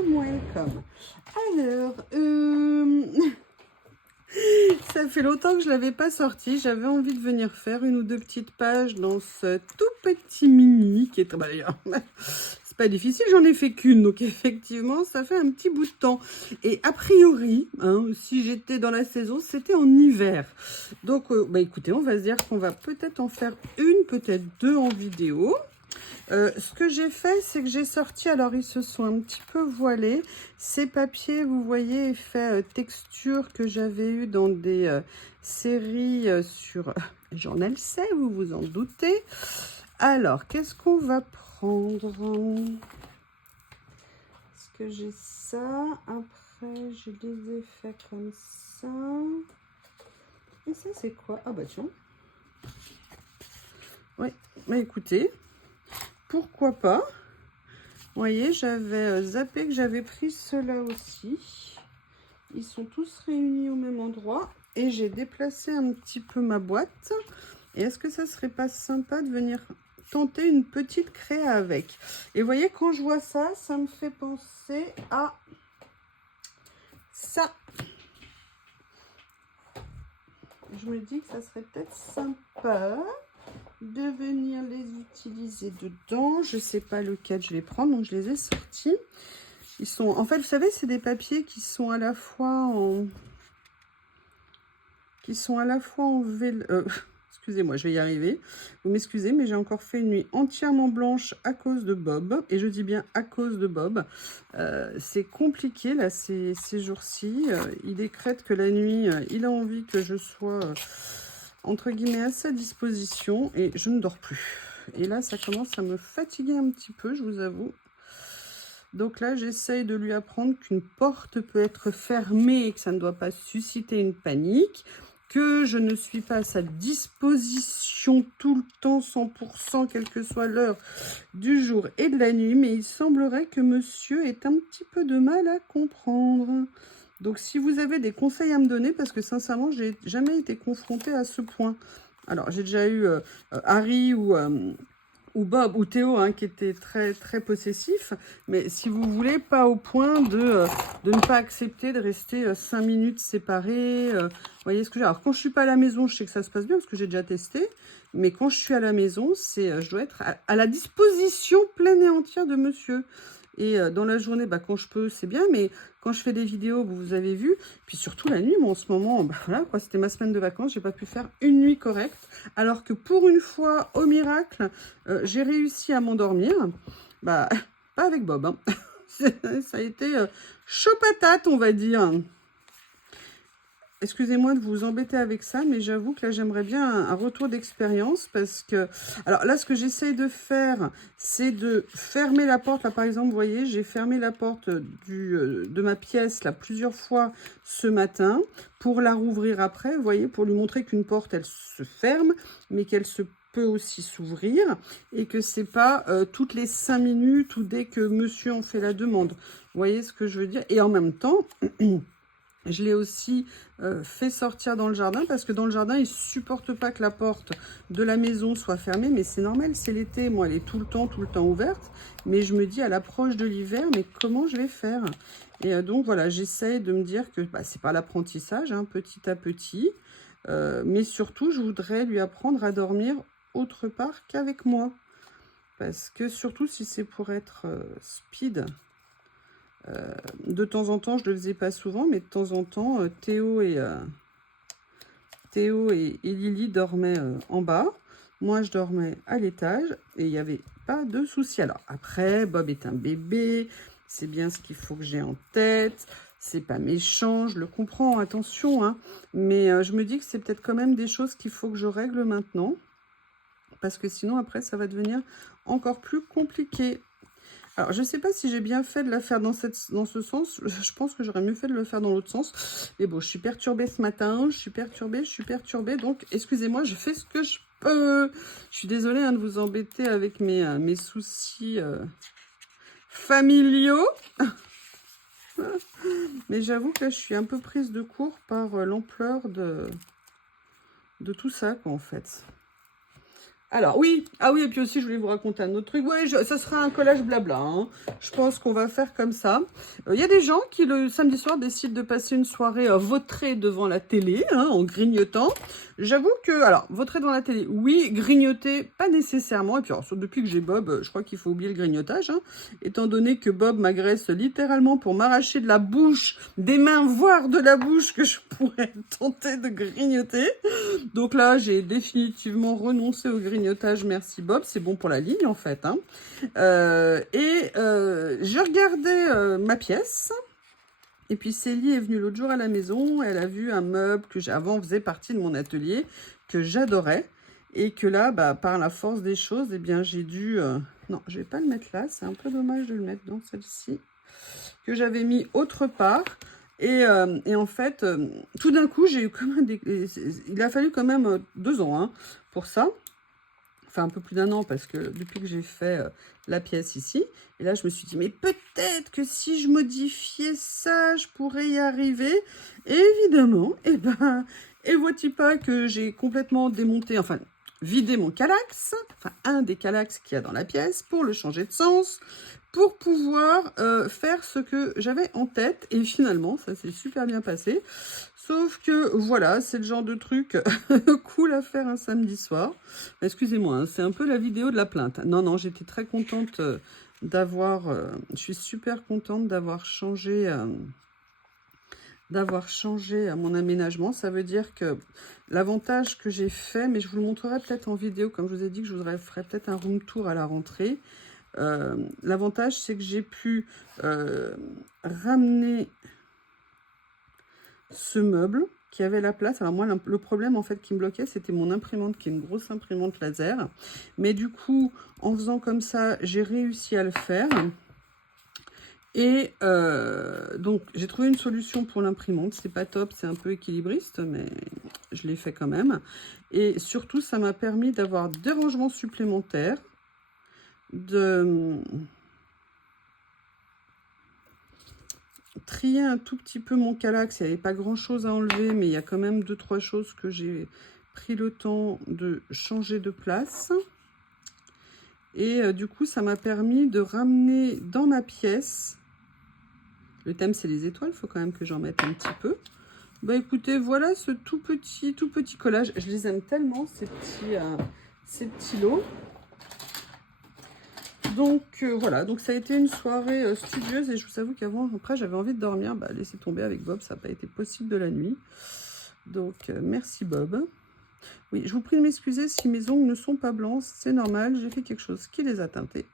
welcome. Alors, ça fait longtemps que je ne l'avais pas sorti. J'avais envie de venir faire une ou deux petites pages dans ce tout petit mini qui est très... D'ailleurs, c'est pas difficile, j'en ai fait qu'une. Donc effectivement, ça fait un petit bout de temps. Et a priori, hein, si j'étais dans la saison, c'était en hiver. Donc, écoutez, on va se dire qu'on va peut-être en faire une, peut-être deux en vidéo. Ce que j'ai fait, c'est que j'ai sorti, alors ils se sont un petit peu voilés, ces papiers, vous voyez, effet texture que j'avais eu dans des séries sur Journal C, vous vous en doutez. Alors, qu'est-ce qu'on va prendre? Est-ce que j'ai ça? Après, j'ai des effets comme ça. Et ça, c'est quoi? Ah bah tiens. Oui, bah écoutez, pourquoi pas? Vous voyez, j'avais zappé que j'avais pris ceux-là aussi. Ils sont tous réunis au même endroit. Et j'ai déplacé un petit peu ma boîte. Et est-ce que ça serait pas sympa de venir tenter une petite créa avec? Et vous voyez, quand je vois ça, ça me fait penser à ça. Je me dis que ça serait peut-être sympa de venir les utiliser dedans. Je sais pas lequel je vais prendre, donc je les ai sortis. Ils sont, en fait, vous savez, c'est des papiers qui sont à la fois en vélo. Excusez-moi, je vais y arriver. Vous m'excusez, mais j'ai encore fait une nuit entièrement blanche à cause de Bob. Et je dis bien à cause de Bob. C'est compliqué, là, ces jours-ci. Il décrète que la nuit, il a envie que je sois, entre guillemets, à sa disposition. Et je ne dors plus. Et là, ça commence à me fatiguer un petit peu, je vous avoue. Donc là, j'essaye de lui apprendre qu'une porte peut être fermée et que ça ne doit pas susciter une panique, que je ne suis pas à sa disposition tout le temps, 100%, quelle que soit l'heure du jour et de la nuit, mais il semblerait que monsieur ait un petit peu de mal à comprendre. Donc si vous avez des conseils à me donner, parce que sincèrement, j'ai jamais été confrontée à ce point. Alors, j'ai déjà eu Harry ou Bob ou Théo, hein, qui était très très possessif, mais si vous voulez, pas au point de ne pas accepter de rester 5 minutes séparés. Vous voyez ce que j'ai. Alors quand je suis pas à la maison, je sais que ça se passe bien parce que j'ai déjà testé, mais quand je suis à la maison, c'est je dois être à la disposition pleine et entière de monsieur. Et dans la journée, quand je peux, c'est bien, mais quand je fais des vidéos, vous avez vu, puis surtout la nuit, moi en ce moment, voilà, quoi, c'était ma semaine de vacances, j'ai pas pu faire une nuit correcte, alors que pour une fois, au miracle, j'ai réussi à m'endormir, pas avec Bob, hein. Ça a été chaud patate, on va dire. Excusez-moi de vous embêter avec ça, mais j'avoue que là, j'aimerais bien un retour d'expérience parce que... Alors là, ce que j'essaye de faire, c'est de fermer la porte. Là, par exemple, vous voyez, j'ai fermé la porte de ma pièce là plusieurs fois ce matin pour la rouvrir après, vous voyez, pour lui montrer qu'une porte, elle se ferme, mais qu'elle se peut aussi s'ouvrir et que c'est pas toutes les 5 minutes ou dès que monsieur en fait la demande. Vous voyez ce que je veux dire? Et en même temps... Je l'ai aussi fait sortir dans le jardin parce que dans le jardin, il ne supporte pas que la porte de la maison soit fermée. Mais c'est normal, c'est l'été. Moi, elle est tout le temps ouverte. Mais je me dis à l'approche de l'hiver, mais comment je vais faire? Et donc, voilà, j'essaye de me dire que c'est pas l'apprentissage, hein, petit à petit. Mais surtout, je voudrais lui apprendre à dormir autre part qu'avec moi. Parce que surtout, si c'est pour être speed... de temps en temps, je ne le faisais pas souvent, mais de temps en temps, Théo et Lily dormaient en bas. Moi, je dormais à l'étage et il n'y avait pas de souci. Alors après, Bob est un bébé, c'est bien ce qu'il faut que j'ai en tête. C'est pas méchant, je le comprends, attention, hein. Mais je me dis que c'est peut-être quand même des choses qu'il faut que je règle maintenant. Parce que sinon, après, ça va devenir encore plus compliqué. Alors, je ne sais pas si j'ai bien fait de la faire dans ce sens. Je pense que j'aurais mieux fait de le faire dans l'autre sens. Mais bon, je suis perturbée ce matin. Je suis perturbée. Donc, excusez-moi, je fais ce que je peux. Je suis désolée hein, de vous embêter avec mes soucis familiaux. Mais j'avoue que là, je suis un peu prise de court par l'ampleur de tout ça, quoi, en fait. Alors oui, ah oui, et puis aussi je voulais vous raconter un autre truc. Oui, ça sera un collage blabla, hein. Je pense qu'on va faire comme ça. Il y a des gens qui le samedi soir décident de passer une soirée vautrée devant la télé, hein, en grignotant. J'avoue que, alors, vautrer devant la télé, oui, grignoter, pas nécessairement. Et puis alors, depuis que j'ai Bob, je crois qu'il faut oublier le grignotage, hein, étant donné que Bob m'agresse littéralement pour m'arracher de la bouche, des mains, voire de la bouche que je pourrais tenter de grignoter. Donc là, j'ai définitivement renoncé au grignotage, merci Bob, c'est bon pour la ligne en fait, hein. Je regardais ma pièce, et puis Célie est venue l'autre jour à la maison, elle a vu un meuble que avant faisait partie de mon atelier, que j'adorais, et que là, bah, par la force des choses, eh bien j'ai dû... Non, je vais pas le mettre là, c'est un peu dommage de le mettre dans celle-ci, que j'avais mis autre part. Et en fait, tout d'un coup, j'ai eu comme il a fallu quand même 2 ans, hein, pour ça. Enfin, un peu plus d'1 an, parce que depuis que j'ai fait la pièce ici. Et là, je me suis dit, mais peut-être que si je modifiais ça, je pourrais y arriver. Et évidemment, et vois-tu pas que j'ai complètement démonté, enfin, vidé mon calax, enfin, un des calax qu'il y a dans la pièce, pour le changer de sens, pour pouvoir faire ce que j'avais en tête. Et finalement, ça s'est super bien passé. Sauf que, voilà, c'est le genre de truc cool à faire un samedi soir. Excusez-moi, hein, c'est un peu la vidéo de la plainte. Non, non, j'étais très contente d'avoir... je suis super contente d'avoir changé mon aménagement. Ça veut dire que l'avantage que j'ai fait, mais je vous le montrerai peut-être en vidéo, comme je vous ai dit que je vous ferai peut-être un room tour à la rentrée. L'avantage, c'est que j'ai pu ramener ce meuble qui avait la place. Alors moi, le problème en fait qui me bloquait, c'était mon imprimante, qui est une grosse imprimante laser. Mais du coup, en faisant comme ça, j'ai réussi à le faire. Et donc, j'ai trouvé une solution pour l'imprimante. C'est pas top, c'est un peu équilibriste, mais je l'ai fait quand même. Et surtout, ça m'a permis d'avoir des rangements supplémentaires, de trier un tout petit peu mon calax. Il n'y avait pas grand chose à enlever, mais il y a quand même 2-3 choses que j'ai pris le temps de changer de place. Et du coup, ça m'a permis de ramener dans ma pièce, le thème c'est les étoiles, il faut quand même que j'en mette un petit peu. Bah écoutez, voilà ce tout petit collage. Je les aime tellement, ces petits lots. Donc voilà, donc ça a été une soirée studieuse, et je vous avoue qu'avant, après j'avais envie de dormir, bah laissez tomber avec Bob, ça n'a pas été possible de la nuit. Donc merci Bob. Oui, je vous prie de m'excuser si mes ongles ne sont pas blancs, c'est normal, j'ai fait quelque chose qui les a teintés.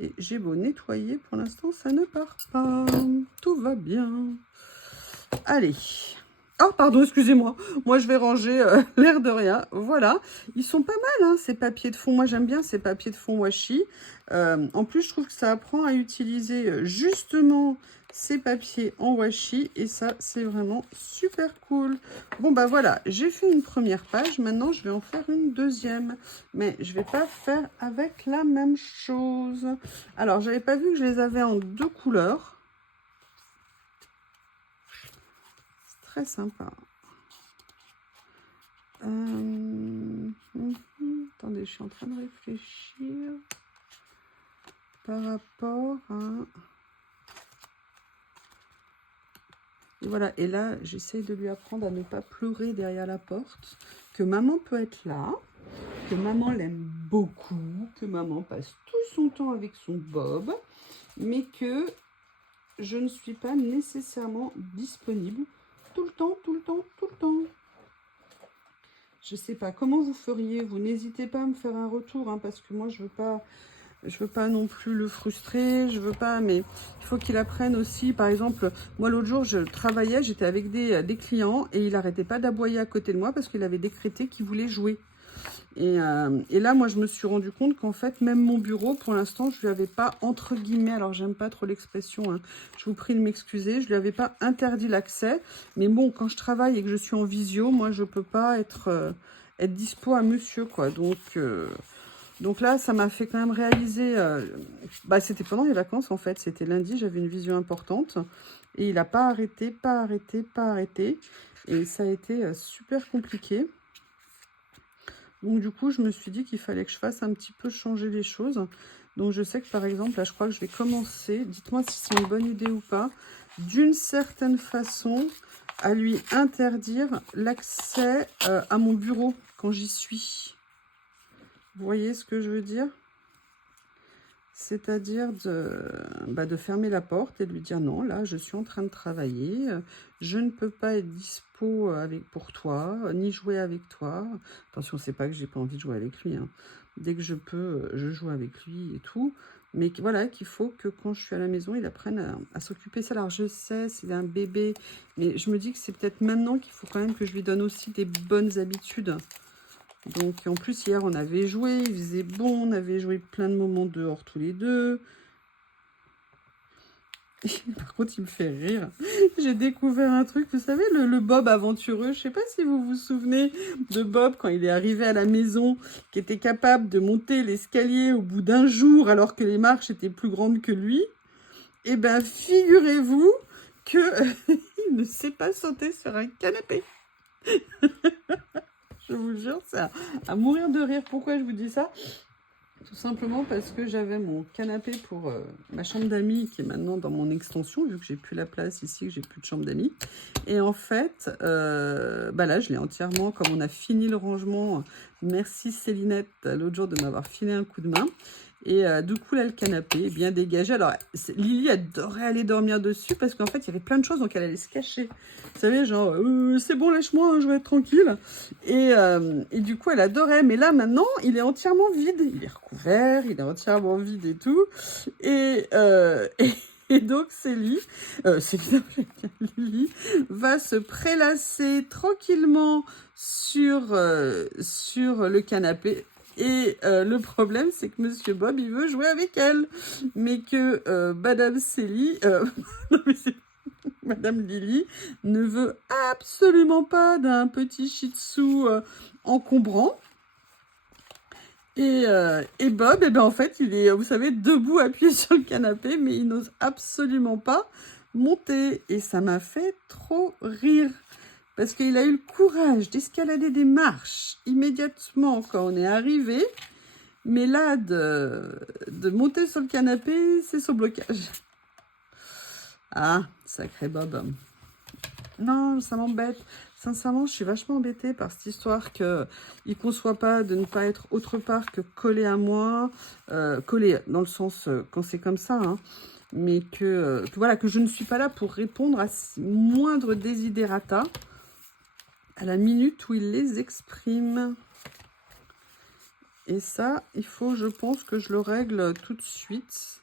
Et j'ai beau nettoyer, pour l'instant ça ne part pas, tout va bien. Allez. Oh, pardon, excusez-moi. Moi, je vais ranger l'air de rien. Voilà. Ils sont pas mal, hein, ces papiers de fond. Moi, j'aime bien ces papiers de fond washi. En plus, je trouve que ça apprend à utiliser justement ces papiers en washi. Et ça, c'est vraiment super cool. Bon, bah voilà. J'ai fait une première page. Maintenant, je vais en faire une deuxième. Mais je vais pas faire avec la même chose. Alors, j'avais pas vu que je les avais en 2 couleurs. Très sympa. Attendez, je suis en train de réfléchir par rapport à... Et voilà, et là, j'essaie de lui apprendre à ne pas pleurer derrière la porte, que maman peut être là, que maman l'aime beaucoup, que maman passe tout son temps avec son Bob, mais que je ne suis pas nécessairement disponible tout le temps, tout le temps, tout le temps. Je sais pas comment vous feriez, vous n'hésitez pas à me faire un retour, hein, parce que moi je veux pas non plus le frustrer, je veux pas, mais il faut qu'il apprenne aussi. Par exemple, moi l'autre jour je travaillais, j'étais avec des clients et il arrêtait pas d'aboyer à côté de moi parce qu'il avait décrété qu'il voulait jouer. Et là, moi, je me suis rendu compte qu'en fait, même mon bureau, pour l'instant, je lui avais pas, entre guillemets, alors j'aime pas trop l'expression, hein, je vous prie de m'excuser, je lui avais pas interdit l'accès. Mais bon, quand je travaille et que je suis en visio, moi, je peux pas être dispo à monsieur, quoi. Donc là, ça m'a fait quand même réaliser, bah, c'était pendant les vacances, en fait, c'était lundi, j'avais une visio importante. Et il n'a pas arrêté, pas arrêté, pas arrêté. Et ça a été super compliqué. Donc du coup, je me suis dit qu'il fallait que je fasse un petit peu changer les choses. Donc je sais que par exemple, là, je crois que je vais commencer, dites-moi si c'est une bonne idée ou pas, d'une certaine façon, à lui interdire l'accès à mon bureau quand j'y suis. Vous voyez ce que je veux dire? C'est-à-dire de fermer la porte et de lui dire non, là, je suis en train de travailler, je ne peux pas être dispo pour toi, ni jouer avec toi. Attention, c'est pas que j'ai pas envie de jouer avec lui, hein. Dès que je peux, je joue avec lui et tout. Mais voilà, qu'il faut que quand je suis à la maison, il apprenne à s'occuper de ça. Alors, je sais, c'est un bébé, mais je me dis que c'est peut-être maintenant qu'il faut quand même que je lui donne aussi des bonnes habitudes. Donc, en plus, hier, on avait joué, il faisait bon, on avait joué plein de moments dehors tous les deux. Par contre, il me fait rire. J'ai découvert un truc, vous savez, le Bob aventureux. Je sais pas si vous vous souvenez de Bob quand il est arrivé à la maison, qui était capable de monter l'escalier au bout d'un jour alors que les marches étaient plus grandes que lui. Eh bien, figurez-vous que il ne sait pas sauter sur un canapé. Je vous jure, c'est à mourir de rire. Pourquoi je vous dis ça? Tout simplement parce que j'avais mon canapé pour ma chambre d'amis qui est maintenant dans mon extension, vu que j'ai plus la place ici, que j'ai plus de chambre d'amis. Et en fait, là, je l'ai entièrement, comme on a fini le rangement, merci Célinette, l'autre jour, de m'avoir filé un coup de main. Et du coup, là, le canapé est bien dégagé. Alors, Lily adorait aller dormir dessus parce qu'en fait, il y avait plein de choses, donc elle allait se cacher. Vous savez, genre, c'est bon, lâche-moi, hein, je vais être tranquille. Et du coup, elle adorait. Mais là, maintenant, il est entièrement vide. Il est recouvert, il est entièrement vide et tout. Et donc, Lily va se prélasser tranquillement sur le canapé. Et le problème, c'est que Monsieur Bob, il veut jouer avec elle. Mais que Madame Célie... non, mais Madame Lily ne veut absolument pas d'un petit shih tzu encombrant. Et Bob, en fait, il est, vous savez, debout, appuyé sur le canapé, mais il n'ose absolument pas monter. Et ça m'a fait trop rire. Parce qu'il a eu le courage d'escalader des marches immédiatement quand on est arrivé. Mais là, de monter sur le canapé, c'est son blocage. Ah, sacré Bob. Non, ça m'embête. Sincèrement, je suis vachement embêtée par cette histoire qu'il ne conçoit pas de ne pas être autre part que collé à moi. Collé dans le sens quand c'est comme ça, hein, mais voilà, que je ne suis pas là pour répondre à moindre desiderata à la minute où il les exprime. Et ça, il faut, je pense, que je le règle tout de suite.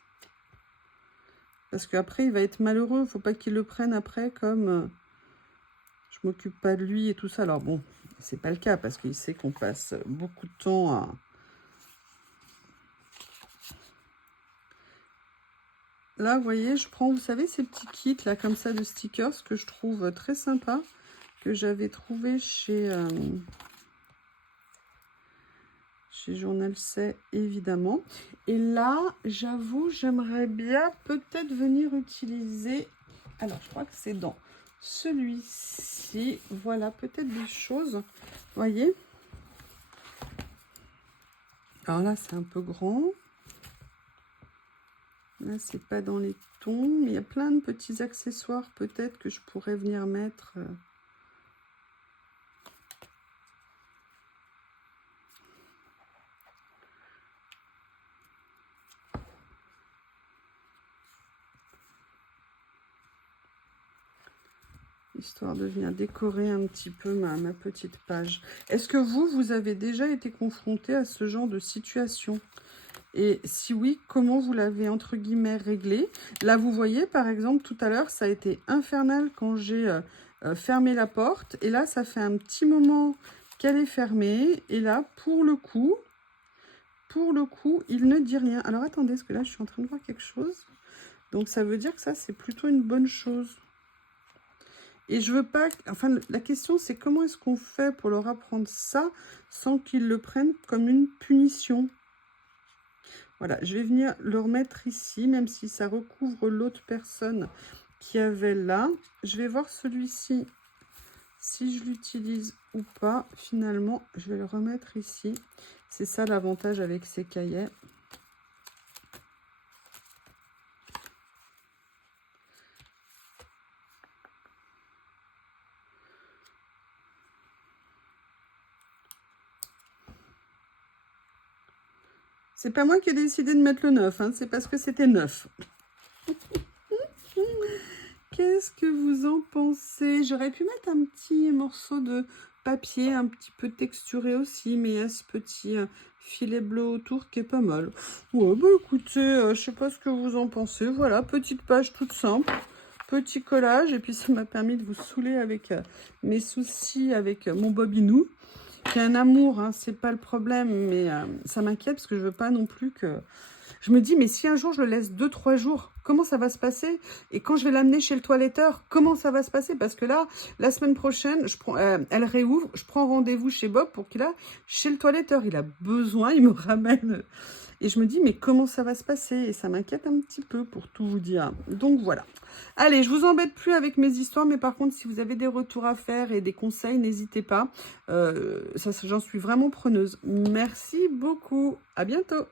Parce qu'après, il va être malheureux. Il ne faut pas qu'il le prenne après comme... je m'occupe pas de lui et tout ça. Alors bon, c'est pas le cas parce qu'il sait qu'on passe beaucoup de temps à... Là, vous voyez, je prends, vous savez, ces petits kits là, comme ça, de stickers que je trouve très sympa, que j'avais trouvé chez Journal C, évidemment. Et là, j'avoue, j'aimerais bien peut-être venir utiliser... Alors, je crois que c'est dans celui-ci. Voilà, peut-être des choses. Vous voyez? Alors là, c'est un peu grand. Là, c'est pas dans les tons, mais il y a plein de petits accessoires peut-être que je pourrais venir mettre. Histoire de venir décorer un petit peu ma petite page. Est-ce que vous avez déjà été confronté à ce genre de situation? Et si oui, comment vous l'avez entre guillemets réglé? Là, vous voyez, par exemple, tout à l'heure, ça a été infernal quand j'ai fermé la porte. Et là, ça fait un petit moment qu'elle est fermée. Et là, pour le coup, il ne dit rien. Alors, attendez, parce que là, je suis en train de voir quelque chose. Donc, ça veut dire que ça, c'est plutôt une bonne chose. Et je veux pas... Enfin, la question, c'est comment est-ce qu'on fait pour leur apprendre ça sans qu'ils le prennent comme une punition? Voilà, je vais venir le remettre ici, même si ça recouvre l'autre personne qui avait là. Je vais voir celui-ci si je l'utilise ou pas. Finalement, je vais le remettre ici. C'est ça l'avantage avec ces cahiers. C'est pas moi qui ai décidé de mettre le 9, hein, c'est parce que c'était 9. Qu'est-ce que vous en pensez? J'aurais pu mettre un petit morceau de papier, un petit peu texturé aussi, mais il y a ce petit filet bleu autour qui est pas mal. Ouais, bah écoutez, je sais pas ce que vous en pensez. Voilà, petite page toute simple, petit collage, et puis ça m'a permis de vous saouler avec mes soucis avec mon Bobinou. Qui est un amour, hein, c'est pas le problème, mais ça m'inquiète parce que je veux pas non plus que... Je me dis, mais si un jour je le laisse 2-3 jours, comment ça va se passer? Et quand je vais l'amener chez le toiletteur, comment ça va se passer? Parce que là, la semaine prochaine, elle réouvre, je prends rendez-vous chez Bob pour qu'il aille chez le toiletteur. Il a besoin, il me ramène. Et je me dis, mais comment ça va se passer? Et ça m'inquiète un petit peu pour tout vous dire. Donc voilà. Allez, je vous embête plus avec mes histoires, mais par contre, si vous avez des retours à faire et des conseils, n'hésitez pas. J'en suis vraiment preneuse. Merci beaucoup. À bientôt.